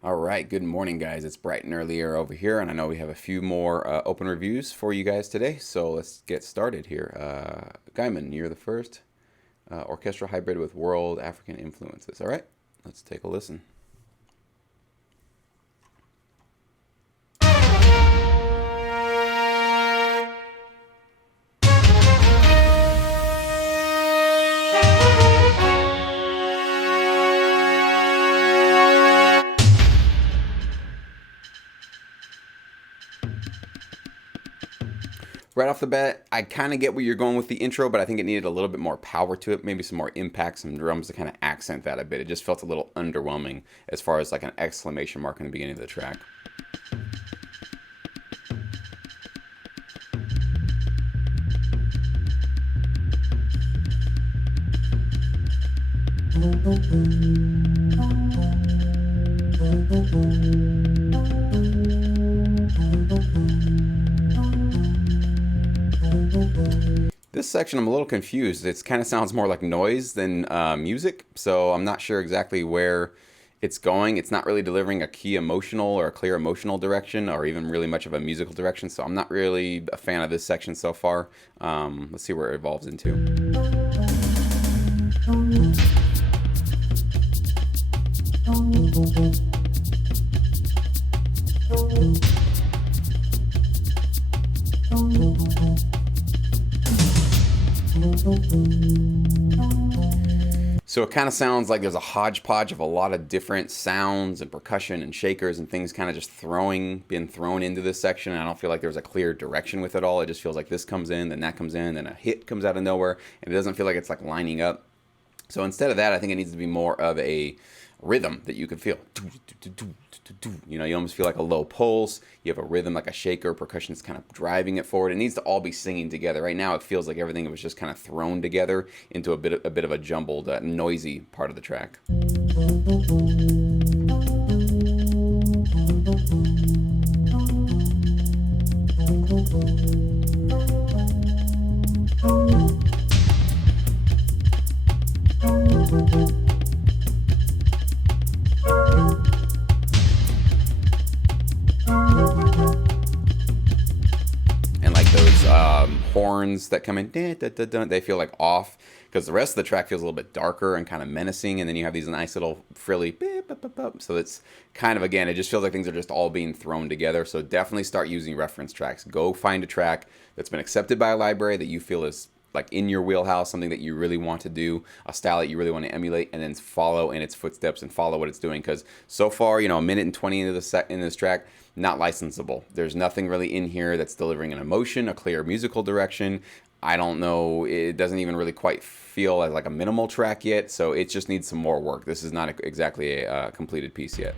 All right, good morning, guys. It's bright and earlier over here, and I know we have a few more open reviews for you guys today. So let's get started here. Gaiman, you're the first. Orchestral hybrid with world African influences. All right, let's take a listen. Right off the bat, I kind of get where you're going with the intro, but I think it needed a little bit more power to it, maybe some more impact, some drums to kind of accent that a bit. It just felt a little underwhelming as far as like an exclamation mark in the beginning of the track. This section I'm a little confused. It kind of sounds more like noise than music, so I'm not sure exactly where it's going. It's not really delivering a key emotional or a clear emotional direction or even really much of a musical direction, so I'm not really a fan of this section so far. Let's see where it evolves into. So it kind of sounds like there's a hodgepodge of a lot of different sounds and percussion and shakers and things kind of just being thrown into this section. And I don't feel like there's a clear direction with it all. It just feels like this comes in, then that comes in, then a hit comes out of nowhere, and it doesn't feel like it's like lining up. So instead of that, I think it needs to be more of a rhythm that you could feel. You know, you almost feel like a low pulse. You have a rhythm like a shaker, percussion is kind of driving it forward. It needs to all be singing together. Right now, it feels like everything was just kind of thrown together into a bit of a jumbled, noisy part of the track. Horns that come in, they feel like off because the rest of the track feels a little bit darker and kind of menacing, and then you have these nice little frilly so it's kind of, again, it just feels like things are just all being thrown together. So definitely start using reference tracks. Go find a track that's been accepted by a library that you feel is like in your wheelhouse, something that you really want to do, a style that you really want to emulate, and then follow in its footsteps and follow what it's doing. Because so far, you know, a minute and 20 into this track, not licensable. There's nothing really in here that's delivering an emotion, a clear musical direction. I don't know. It doesn't even really quite feel like a minimal track yet. So it just needs some more work. This is not exactly a completed piece yet.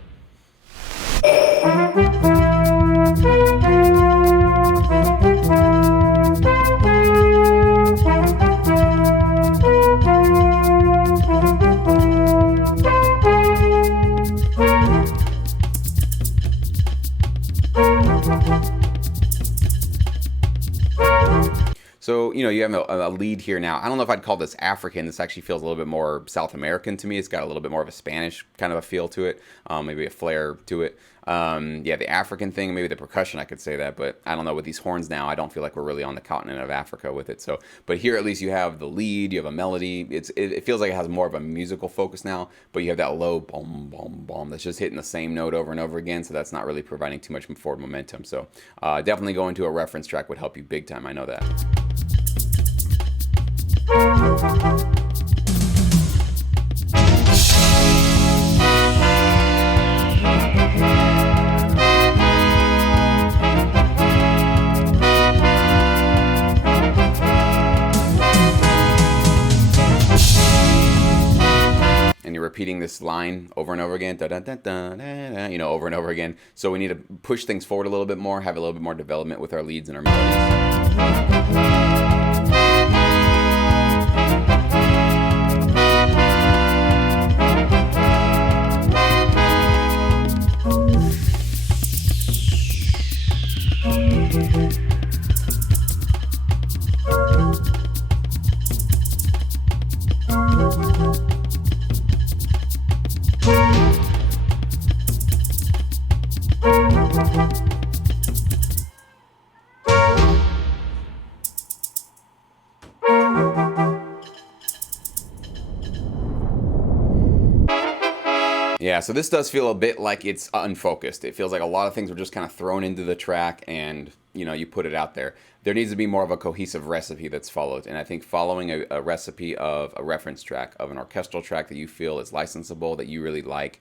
So, you know, you have a lead here now. I don't know if I'd call this African. This actually feels a little bit more South American to me. It's got a little bit more of a Spanish kind of a feel to it, maybe a flair to it. Yeah, the African thing, maybe the percussion, I could say that, but I don't know. With these horns now, I don't feel like we're really on the continent of Africa with it. So, but here at least you have the lead, you have a melody. It feels like it has more of a musical focus now, but you have that low boom, boom, boom that's just hitting the same note over and over again. So that's not really providing too much forward momentum. So definitely going to a reference track would help you big time. I know that. And you're repeating this line over and over again, you know, over and over again. So we need to push things forward a little bit more, have a little bit more development with our leads and our melodies. Yeah, so this does feel a bit like it's unfocused. It feels like a lot of things were just kind of thrown into the track and, you put it out there. There needs to be more of a cohesive recipe that's followed. And I think following a recipe of a reference track, of an orchestral track that you feel is licensable, that you really like,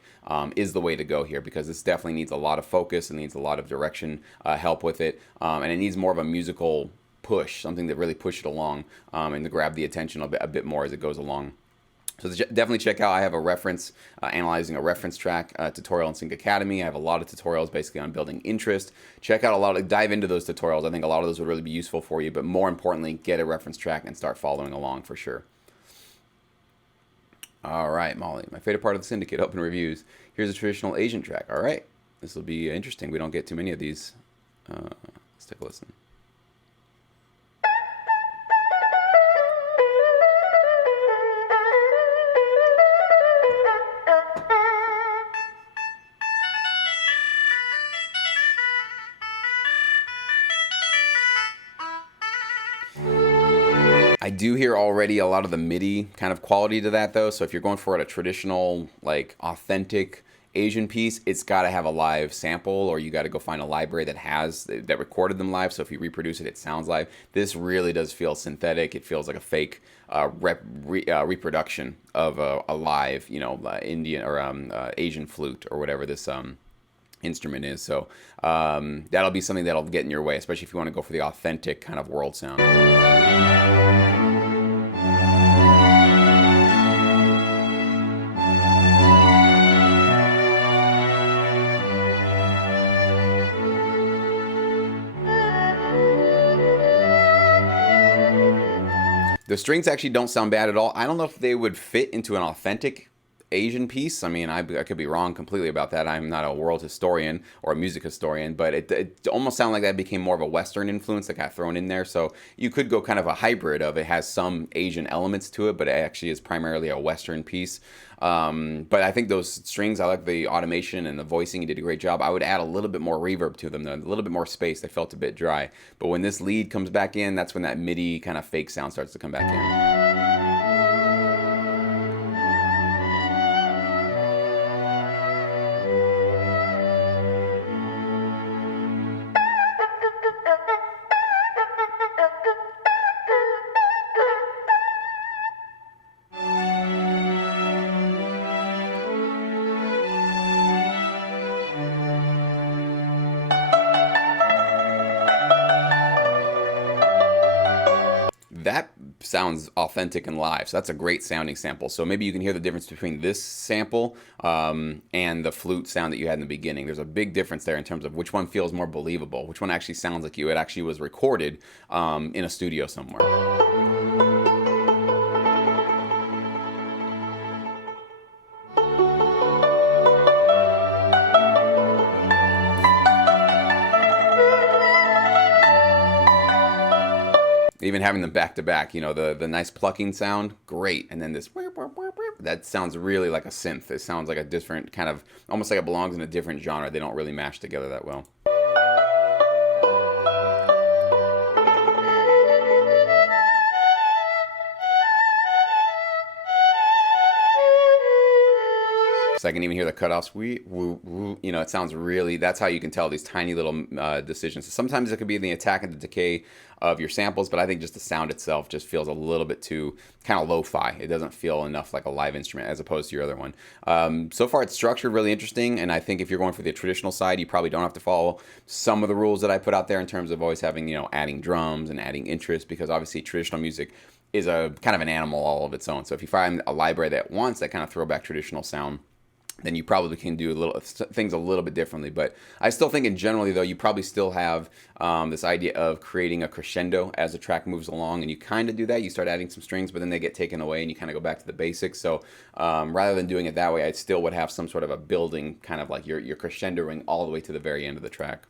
is the way to go here, because this definitely needs a lot of focus and needs a lot of direction, help with it. And it needs more of a musical push, something that really push it along, and to grab the attention a bit more as it goes along. So definitely check out, I have a reference, analyzing a reference track tutorial in Sync Academy. I have a lot of tutorials basically on building interest. Check out dive into those tutorials. I think a lot of those would really be useful for you, but more importantly, get a reference track and start following along for sure. All right, Molly, my favorite part of the Syndicate, open reviews. Here's a traditional Asian track. All right, this will be interesting. We don't get too many of these. Let's take a listen. I do hear already a lot of the MIDI kind of quality to that, though. So if you're going for a traditional, like, authentic Asian piece, it's got to have a live sample, or you got to go find a library that recorded them live. So if you reproduce it, it sounds live. This really does feel synthetic. It feels like a fake reproduction of a live, Indian or Asian flute or whatever this instrument is. So that'll be something that'll get in your way, especially if you want to go for the authentic kind of world sound. The strings actually don't sound bad at all. I don't know if they would fit into an authentic Asian piece. I mean, I could be wrong completely about that. I'm not a world historian or a music historian, but it almost sounded like that became more of a Western influence that got thrown in there. So you could go kind of a hybrid of it has some Asian elements to it, but it actually is primarily a Western piece. But I think those strings, I like the automation and the voicing. You did a great job. I would add a little bit more reverb to them, though, a little bit more space. They felt a bit dry. But when this lead comes back in, that's when that MIDI kind of fake sound starts to come back in. That sounds authentic and live, so that's a great sounding sample. So maybe you can hear the difference between this sample and the flute sound that you had in the beginning. There's a big difference there in terms of which one feels more believable, which one actually sounds like it actually was recorded in a studio somewhere. Even having them back to back, the nice plucking sound, great. And then this, that sounds really like a synth. It sounds like a different kind of, almost like it belongs in a different genre. They don't really mash together that well. So I can even hear the cutoffs. It sounds really, that's how you can tell these tiny little decisions. So sometimes it could be the attack and the decay of your samples, but I think just the sound itself just feels a little bit too kind of lo-fi. It doesn't feel enough like a live instrument as opposed to your other one. So far it's structured really interesting, and I think if you're going for the traditional side, you probably don't have to follow some of the rules that I put out there in terms of always having, adding drums and adding interest, because obviously traditional music is a kind of an animal all of its own. So if you find a library that wants that kind of throwback traditional sound, then you probably can do things a little bit differently. But I still think in generally, though, you probably still have this idea of creating a crescendo as the track moves along, and you kind of do that. You start adding some strings, but then they get taken away, and you kind of go back to the basics. So rather than doing it that way, I still would have some sort of a building, kind of like you're crescendoing all the way to the very end of the track.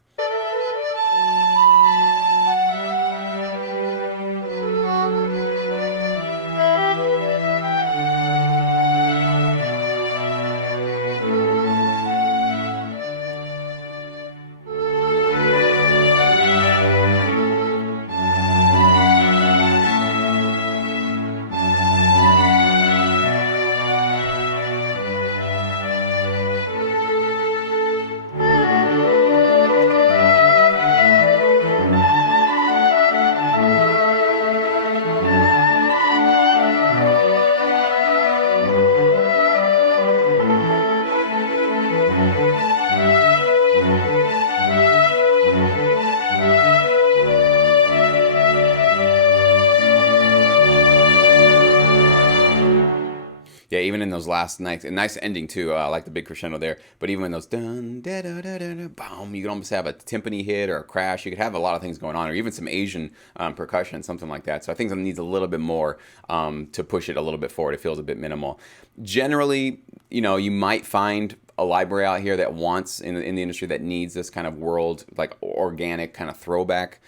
even in those last nights, a nice ending too. I like the big crescendo there. But even when those dun da da da da da boom, you could almost have a timpani hit or a crash. You could have a lot of things going on, or even some Asian percussion, something like that. So I think it needs a little bit more to push it a little bit forward. It feels a bit minimal. Generally, you might find a library out here that wants in the industry that needs this kind of world, like organic kind of throwback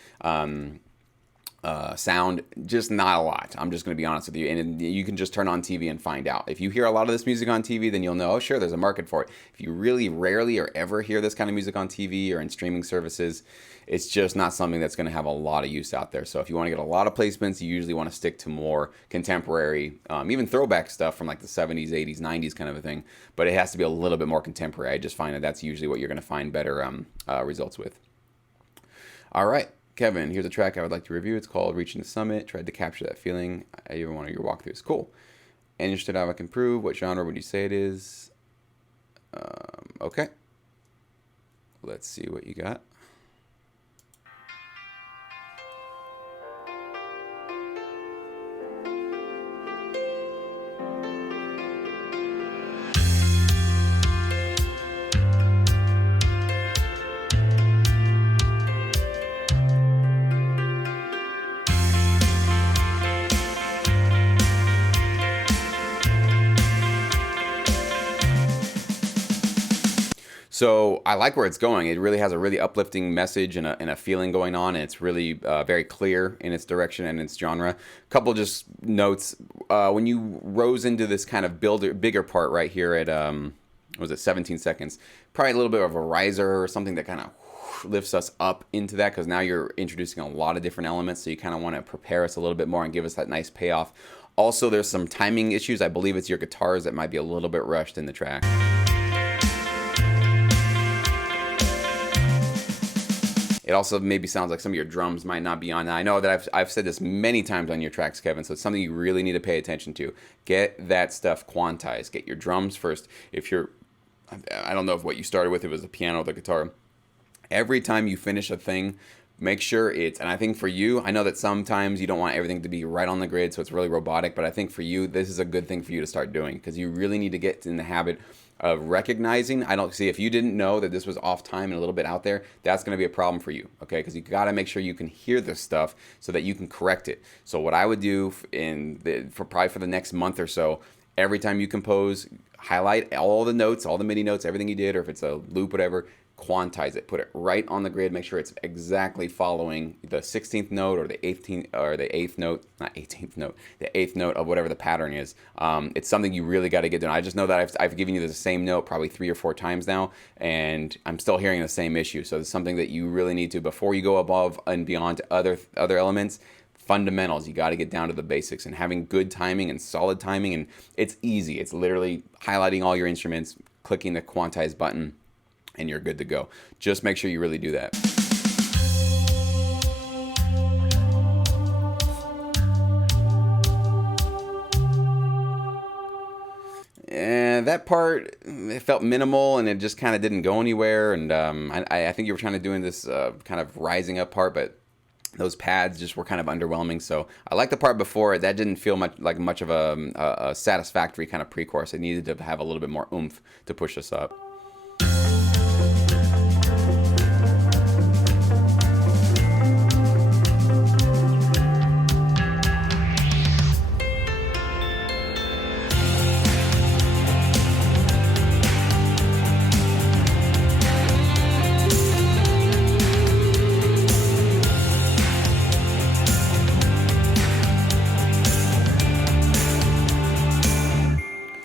sound. Just not a lot. I'm just going to be honest with you. And you can just turn on TV and find out. If you hear a lot of this music on TV, then you'll know, oh, sure, there's a market for it. If you really rarely or ever hear this kind of music on TV or in streaming services, it's just not something that's going to have a lot of use out there. So if you want to get a lot of placements, you usually want to stick to more contemporary, even throwback stuff from like the 70s, 80s, 90s kind of a thing. But it has to be a little bit more contemporary. I just find that that's usually what you're going to find better results with. All right, Kevin, here's a track I would like to review. It's called Reaching the Summit. Tried to capture that feeling at every one of your walkthroughs. Cool. Interested how I can prove? What genre would you say it is? Okay. Let's see what you got. So I like where it's going. It really has a really uplifting message and a feeling going on, and it's really very clear in its direction and its genre. Couple just notes. When you rose into this kind of bigger part right here at, was it 17 seconds? Probably a little bit of a riser or something that kind of lifts us up into that, because now you're introducing a lot of different elements, so you kind of want to prepare us a little bit more and give us that nice payoff. Also, there's some timing issues. I believe it's your guitars that might be a little bit rushed in the track. It also maybe sounds like some of your drums might not be on. Now, I know that I've said this many times on your tracks, Kevin, so it's something you really need to pay attention to. Get that stuff quantized. Get your drums first. I don't know if what you started with, it was the piano or the guitar. Every time you finish a thing, make sure and I think for you, I know that sometimes you don't want everything to be right on the grid, so it's really robotic, but I think for you, this is a good thing for you to start doing, because you really need to get in the habit of recognizing. I don't see, if you didn't know that this was off time and a little bit out there, that's going to be a problem for you, okay? Because you got to make sure you can hear this stuff so that you can correct it. So what I would do for the next month or so, every time you compose, highlight all the notes, all the MIDI notes, everything you did, or if it's a loop, whatever, quantize it, put it right on the grid, make sure it's exactly following the 16th note or the 18th or the 8th note, not 18th note, the 8th note of whatever the pattern is. It's something you really got to get done. I just know that I've given you the same note probably 3 or 4 times now, and I'm still hearing the same issue. So it's something that you really need to, before you go above and beyond to other elements, fundamentals, you got to get down to the basics, and having good timing and solid timing. And it's easy. It's literally highlighting all your instruments, clicking the quantize button, and you're good to go. Just make sure you really do that. And that part, it felt minimal, and it just kind of didn't go anywhere. And I think you were trying to do this kind of rising up part, but those pads just were kind of underwhelming. So I like the part before it. That didn't feel much of a satisfactory kind of pre-chorus. It needed to have a little bit more oomph to push us up.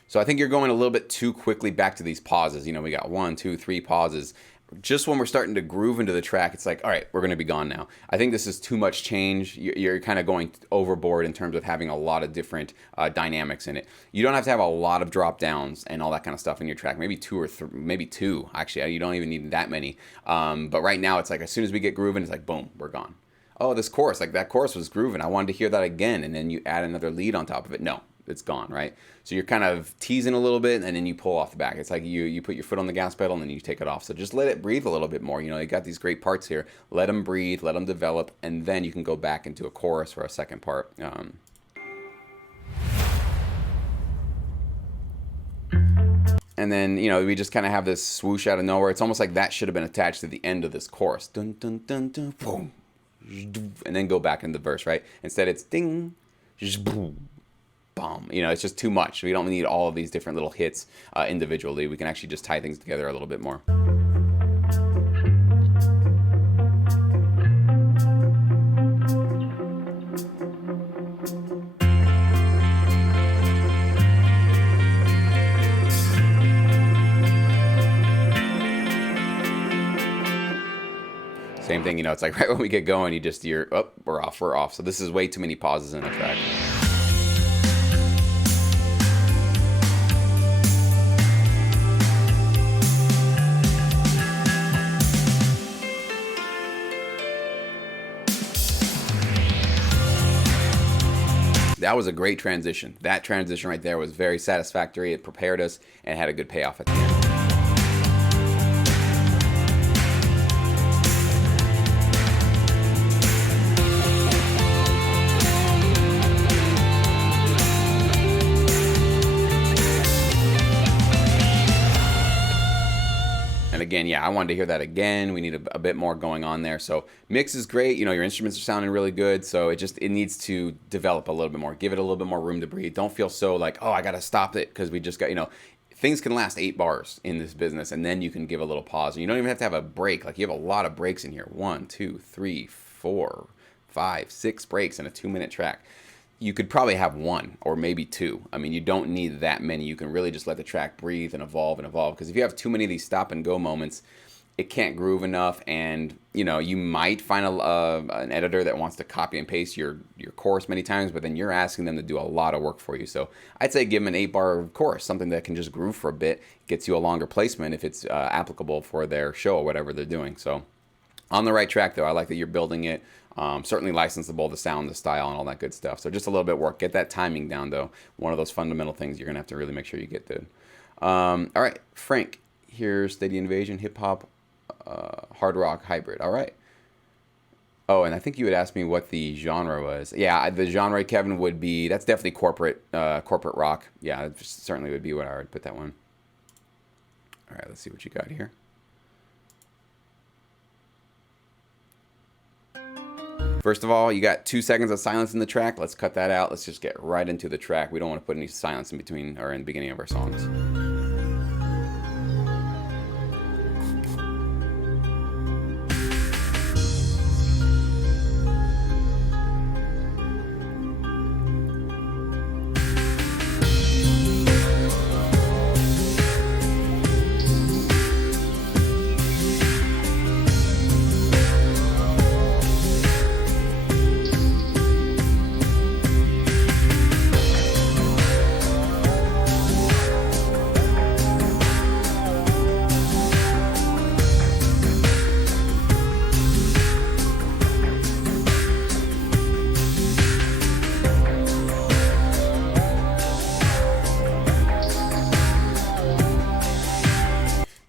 So I think you're going a little bit too quickly back to these pauses. We got 1, 2, 3 pauses. Just when we're starting to groove into the track, it's like, all right, we're going to be gone now. I think this is too much change. You're kind of going overboard in terms of having a lot of different dynamics in it. You don't have to have a lot of drop downs and all that kind of stuff in your track. Maybe 2 or 3, maybe 2. Actually, you don't even need that many. But right now, it's like as soon as we get grooving, it's like, boom, we're gone. Oh, this chorus, like that chorus was grooving. I wanted to hear that again. And then you add another lead on top of it. No. It's gone, right? So you're kind of teasing a little bit, and then you pull off the back. It's like you put your foot on the gas pedal, and then you take it off. So just let it breathe a little bit more. You got these great parts here. Let them breathe, let them develop, and then you can go back into a chorus or a second part. And then, you know, we just kind of have this swoosh out of nowhere. It's almost like that should have been attached to the end of this chorus. Dun, dun, dun, dun, boom, and then go back into the verse, right? Instead, it's ding, boom, boom. You know, it's just too much. We don't need all of these different little hits individually. We can actually just tie things together a little bit more. Same thing, you know, it's like right when we get going, we're off. So this is way too many pauses in a track. That was a great transition. That transition right there was very satisfactory. It prepared us and had a good payoff at the end. And again, yeah, I wanted to hear that again. We need a bit more going on there. So mix is great. You know, your instruments are sounding really good. So it needs to develop a little bit more. Give it a little bit more room to breathe. Don't feel so like, oh, I got to stop it because we just got, you know, things can last 8 bars in this business, and then you can give a little pause. And you don't even have to have a break. Like, you have a lot of breaks in here. 1, 2, 3, 4, 5, 6 breaks in a 2-minute track. You could probably have 1 or maybe 2. I mean, you don't need that many. You can really just let the track breathe and evolve. Because if you have too many of these stop and go moments, it can't groove enough. And, you know, you might find an editor that wants to copy and paste your chorus many times, but then you're asking them to do a lot of work for you. So I'd say give them an 8-bar chorus, something that can just groove for a bit, gets you a longer placement if it's applicable for their show or whatever they're doing. So on the right track, though. I like that you're building it. Certainly licensable, the sound, the style, and all that good stuff. So just a little bit of work. Get that timing down, though. One of those fundamental things you're going to have to really make sure you get good. All right, Frank. Here's Steady Invasion, hip-hop, hard rock hybrid. All right. Oh, and I think you had asked me what the genre was. Yeah, the genre, Kevin, would be, that's definitely corporate rock. Yeah, it certainly would be what I would put that one. All right, let's see what you got here. First of all, you got 2 seconds of silence in the track. Let's cut that out. Let's just get right into the track. We don't want to put any silence in between or in the beginning of our songs.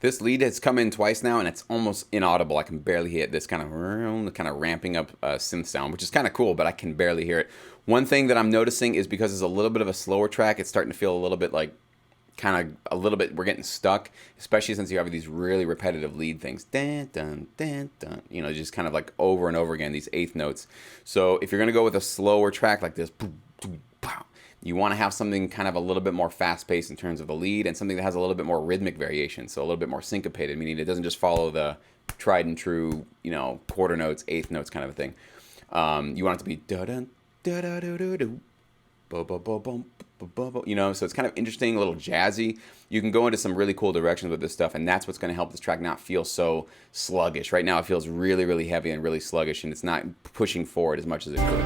This lead has come in twice now, and it's almost inaudible. I can barely hear it. This kind of ramping up synth sound, which is kind of cool, but I can barely hear it. One thing that I'm noticing is because it's a little bit of a slower track, it's starting to feel a little bit like we're getting stuck, especially since you have these really repetitive lead things. Dun, dun, dun, dun, you know, just kind of like over and over again, these eighth notes. So if you're going to go with a slower track like this, you want to have something kind of a little bit more fast-paced in terms of the lead, and something that has a little bit more rhythmic variation, so a little bit more syncopated, meaning it doesn't just follow the tried and true, you know, quarter notes, eighth notes kind of a thing. You want it to be da-dun, da-da-do-do-do, bo-bo-bo-bum, bo-bo-bo, you know, so it's kind of interesting, a little jazzy. You can go into some really cool directions with this stuff, and that's what's going to help this track not feel so sluggish. Right now it feels really, really heavy and really sluggish, and it's not pushing forward as much as it could.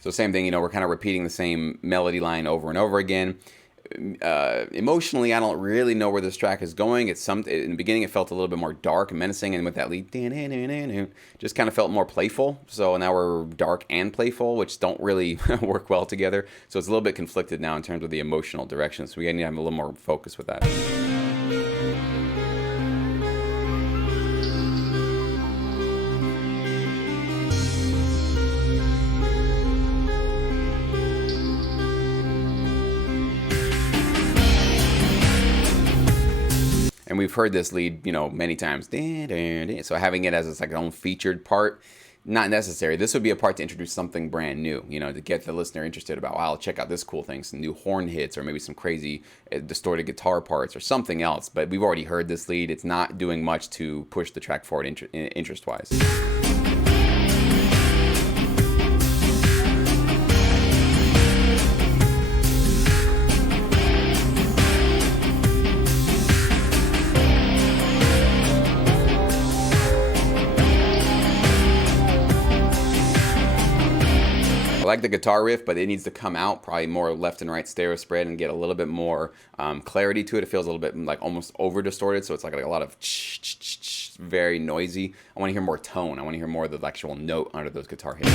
So same thing, you know, we're kind of repeating the same melody line over and over again. emotionally, I don't really know where this track is going. In the beginning, it felt a little bit more dark and menacing, and with that lead, just kind of felt more playful. So now we're dark and playful, which don't really work well together. So it's a little bit conflicted now in terms of the emotional direction. So we need to have a little more focus with that. And we've heard this lead, many times. So having it as its like its own featured part, not necessary. This would be a part to introduce something brand new, to get the listener interested about, wow, check out this cool thing, some new horn hits, or maybe some crazy distorted guitar parts or something else. But we've already heard this lead. It's not doing much to push the track forward interest-wise. I like the guitar riff, but it needs to come out probably more left and right stereo spread and get a little bit more clarity to it. It feels a little bit like almost over distorted, so it's like a lot of very noisy. I want to hear more tone. I want to hear more of the actual note under those guitar hits.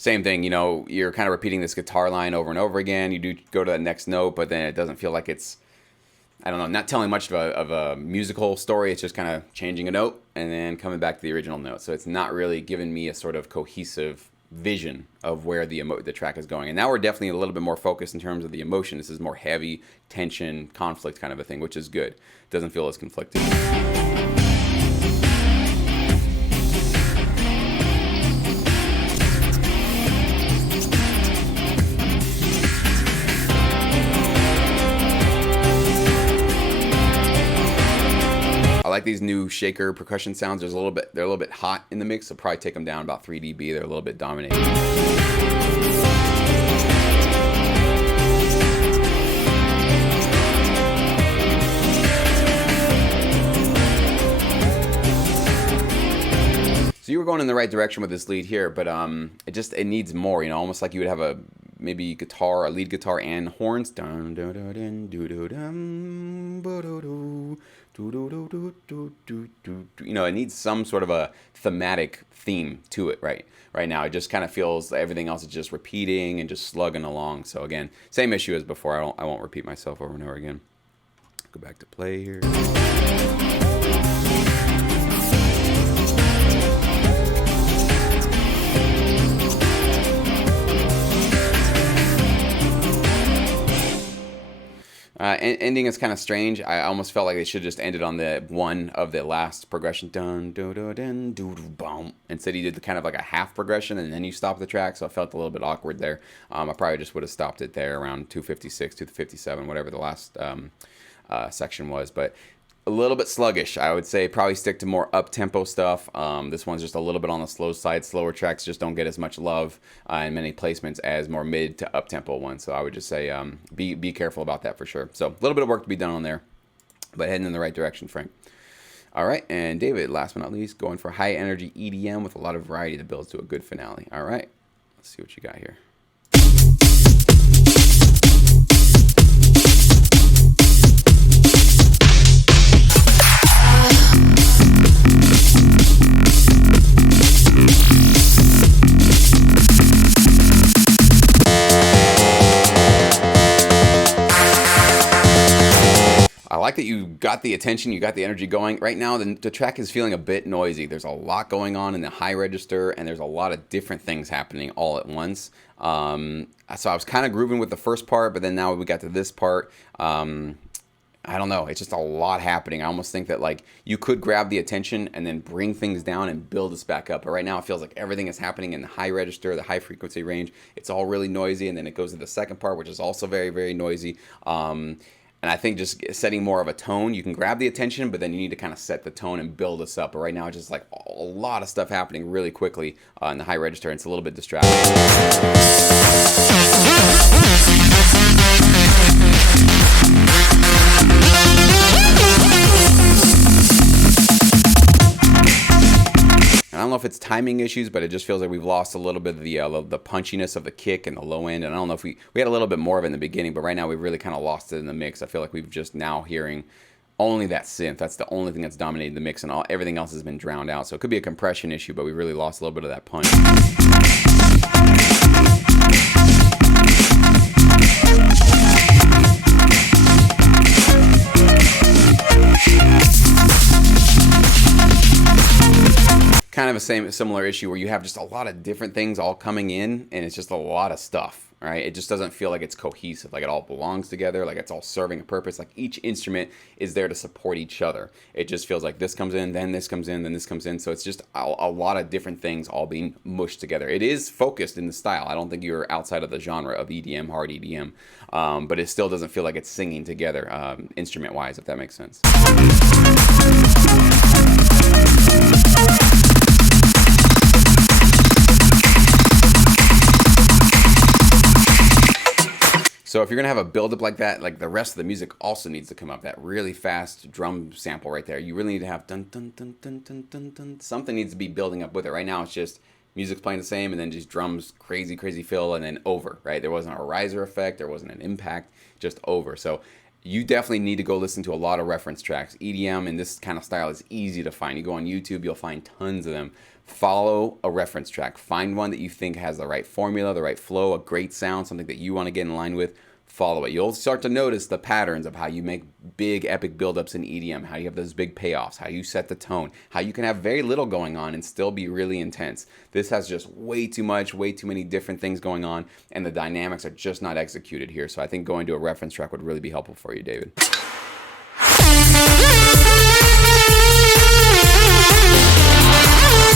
Same thing, you're kind of repeating this guitar line over and over again. You do go to that next note, but then it doesn't feel like it's, I don't know, not telling much of a musical story. It's just kind of changing a note and then coming back to the original note. So it's not really giving me a sort of cohesive vision of where the track is going. And now we're definitely a little bit more focused in terms of the emotion. This is more heavy tension, conflict kind of a thing, which is good. It doesn't feel as conflicting. I like these new shaker percussion sounds. They're a little bit hot in the mix, so probably take them down about 3 dB. They're a little bit dominating. So you were going in the right direction with this lead here, but it needs more. Almost like you would have a maybe a lead guitar and horns. It needs some sort of a thematic theme to it right now. It just kind of feels everything else is just repeating and just slugging along. So again, same issue as before. I won't repeat myself over and over again. Go back to play here. Ending is kind of strange. I almost felt like they should have just ended on the one of the last progression. Dun, dun, dun, dun, dun, dun, boom. Instead, he did the kind of like a half progression, and then you stop the track, so I felt a little bit awkward there. I probably just would have stopped it there around 256, 257, whatever the last section was. But a little bit sluggish, I would say. Probably stick to more up-tempo stuff. This one's just a little bit on the slow side. Slower tracks just don't get as much love in many placements as more mid to up-tempo ones. So I would just say be careful about that for sure. So a little bit of work to be done on there, but heading in the right direction, Frank. All right, and David, last but not least, going for high-energy EDM with a lot of variety that builds to a good finale. All right, let's see what you got here. I like that you got the attention, you got the energy going. Right now, the track is feeling a bit noisy. There's a lot going on in the high register, and there's a lot of different things happening all at once. So I was kind of grooving with the first part, but then now we got to this part. I don't know. It's just a lot happening. I almost think that like you could grab the attention and then bring things down and build us back up. But right now it feels like everything is happening in the high register, the high frequency range. It's all really noisy, and then it goes to the second part, which is also very, very noisy. And I think just setting more of a tone, you can grab the attention, but then you need to kind of set the tone and build us up. But right now, it's just like a lot of stuff happening really quickly in the high register, and it's a little bit distracting. I don't know if it's timing issues, but it just feels like we've lost a little bit of the punchiness of the kick and the low end. And I don't know if we had a little bit more of it in the beginning, but right now we've really kind of lost it in the mix. I feel like we've just now hearing only that synth. That's the only thing that's dominated the mix, and everything else has been drowned out. So it could be a compression issue, but we really lost a little bit of that punch. Kind of a similar issue where you have just a lot of different things all coming in, and it's just a lot of stuff, right? It just doesn't feel like it's cohesive, like it all belongs together, like it's all serving a purpose, like each instrument is there to support each other. It just feels like this comes in, then this comes in, then this comes in. So it's just a lot of different things all being mushed together. It is focused in the style. I don't think you're outside of the genre of EDM, hard EDM, but it still doesn't feel like it's singing together instrument-wise, if that makes sense. So if you're going to have a build-up like that, like the rest of the music also needs to come up. That really fast drum sample right there. You really need to have dun dun dun dun dun dun dun. Something needs to be building up with it. Right now it's just music's playing the same, and then just drums, crazy fill, and then over, right? There wasn't a riser effect. There wasn't an impact, just over. So you definitely need to go listen to a lot of reference tracks. EDM in this kind of style is easy to find. You go on YouTube, you'll find tons of them. Follow a reference track. Find one that you think has the right formula, the right flow, a great sound, something that you want to get in line with. Follow it. You'll start to notice the patterns of how you make big epic buildups in EDM, how you have those big payoffs, how you set the tone, how you can have very little going on and still be really intense. This has just way too much, way too many different things going on, and the dynamics are just not executed here. So I think going to a reference track would really be helpful for you, David.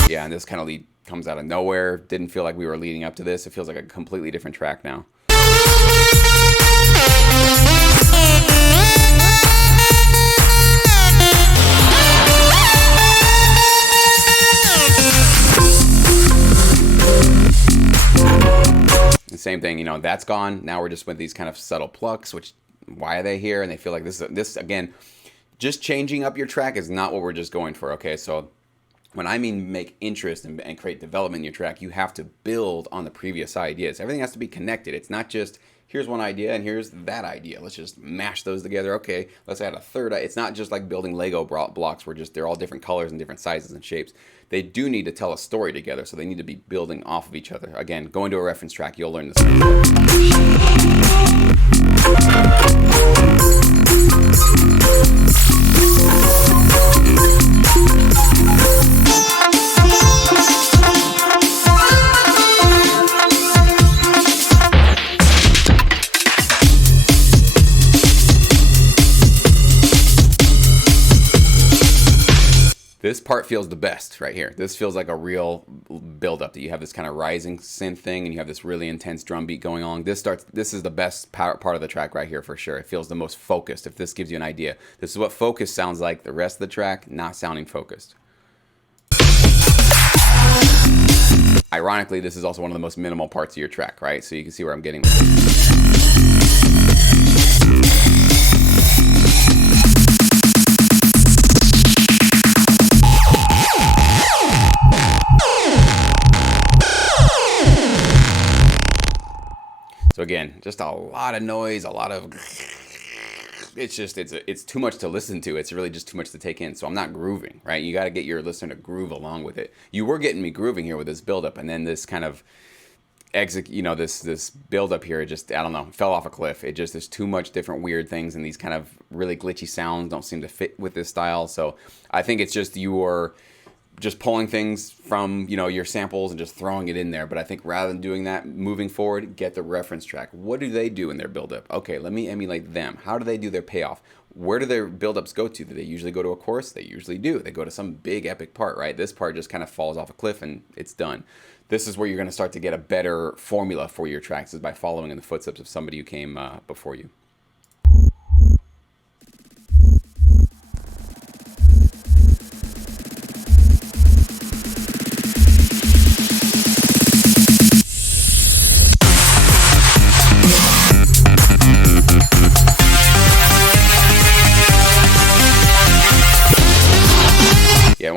Yeah, and this kind of lead comes out of nowhere. Didn't feel like we were leading up to this. It feels like a completely different track now. The same thing, you know, that's gone. Now we're just with these kind of subtle plucks, which, why are they here? And they feel like this again, just changing up your track is not what we're just going for, okay? So when I mean make interest and create development in your track, you have to build on the previous ideas. Everything has to be connected. It's not just, here's one idea and here's that idea. Let's just mash those together. Okay, let's add a third. It's not just like building Lego blocks where they're all different colors and different sizes and shapes. They do need to tell a story together, so they need to be building off of each other. Again, go into a reference track, you'll learn this. This part feels the best right here. This feels like a real build-up that you have this kind of rising synth thing and you have this really intense drum beat going on. This is the best part of the track right here for sure. It feels the most focused, if this gives you an idea. This is what focus sounds like. The rest of the track, not sounding focused. Ironically, this is also one of the most minimal parts of your track, right? So you can see where I'm getting with this. So again, just a lot of noise, a lot of, it's too much to listen to. It's really just too much to take in. So I'm not grooving, right? You got to get your listener to groove along with it. You were getting me grooving here with this buildup, and then this kind of this buildup here, it just, I don't know, fell off a cliff. It just, there's too much different weird things, and these kind of really glitchy sounds don't seem to fit with this style. So I think it's just you're just pulling things from, your samples and just throwing it in there. But I think rather than doing that, moving forward, get the reference track. What do they do in their buildup? Okay, let me emulate them. How do they do their payoff? Where do their buildups go to? Do they usually go to a chorus? They usually do. They go to some big epic part, right? This part just kind of falls off a cliff and it's done. This is where you're going to start to get a better formula for your tracks, is by following in the footsteps of somebody who came before you.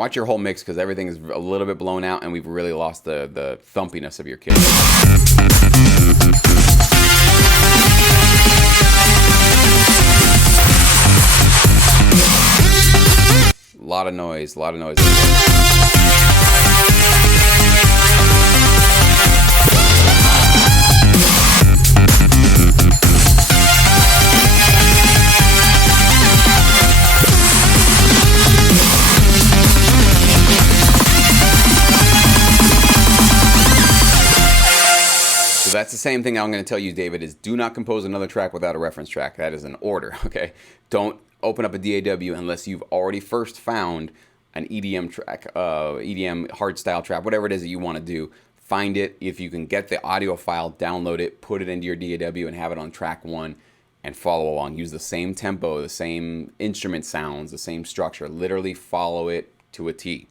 watch your whole mix because everything is a little bit blown out and we've really lost the thumpiness of your kit. A lot of noise, a lot of noise. So that's the same thing I'm going to tell you, David, is do not compose another track without a reference track. That is an order, okay? Don't open up a DAW unless you've already first found an EDM track, EDM hardstyle trap, whatever it is that you want to do. Find it. If you can get the audio file, download it, put it into your DAW and have it on track 1 and follow along. Use the same tempo, the same instrument sounds, the same structure. Literally follow it to a T.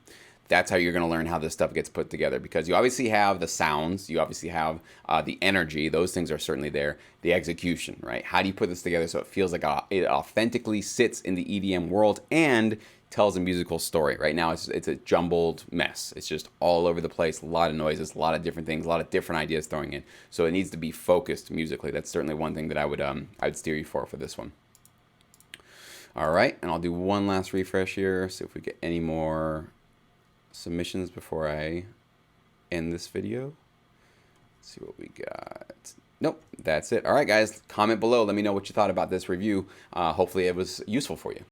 That's how you're going to learn how this stuff gets put together, because you obviously have the sounds, you obviously have the energy, those things are certainly there, the execution, right? How do you put this together so it feels like it authentically sits in the EDM world and tells a musical story? Right now it's a jumbled mess. It's just all over the place, a lot of noises, a lot of different things, a lot of different ideas throwing in. So it needs to be focused musically. That's certainly one thing that I would steer you for this one. All right, and I'll do one last refresh here, see if we get any more submissions before I end this video. Let's see what we got. Nope, that's it. All right, guys, comment below. Let me know what you thought about this review. Hopefully it was useful for you.